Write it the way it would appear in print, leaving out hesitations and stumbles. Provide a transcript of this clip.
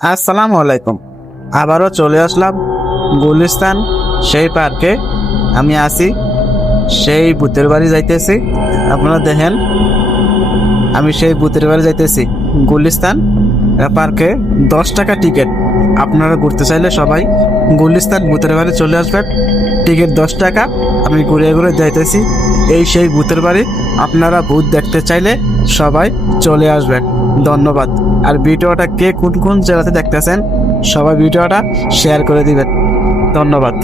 আসসালামু আলাইকুম। আবারও চলে আসলাম গুলিস্তান সেই পার্কে। আমি আছি, সেই ভূতের বাড়ি যাইতেছি। আপনারা দেখেন, আমি সেই ভূতের বাড়ি যাইতেছি। গুলিস্তান পার্কে 10 টাকা টিকিট। আপনারা ঘুরতে চাইলে সবাই গুলিস্তান ভূতের বাড়ি চলে আসবেন। টিকিট 10 টাকা। আমি ঘুরে ঘুরে যাইতেছি, এই সেই ভূতের বাড়ি। আপনারা ভূত দেখতে চাইলে সবাই চলে আসবেন। ধন্যবাদ। আর ভিডিওটা কে কোন কোন জায়গাতে দেখতেছেন, সবাই ভিডিওটা শেয়ার করে দিবেন। ধন্যবাদ।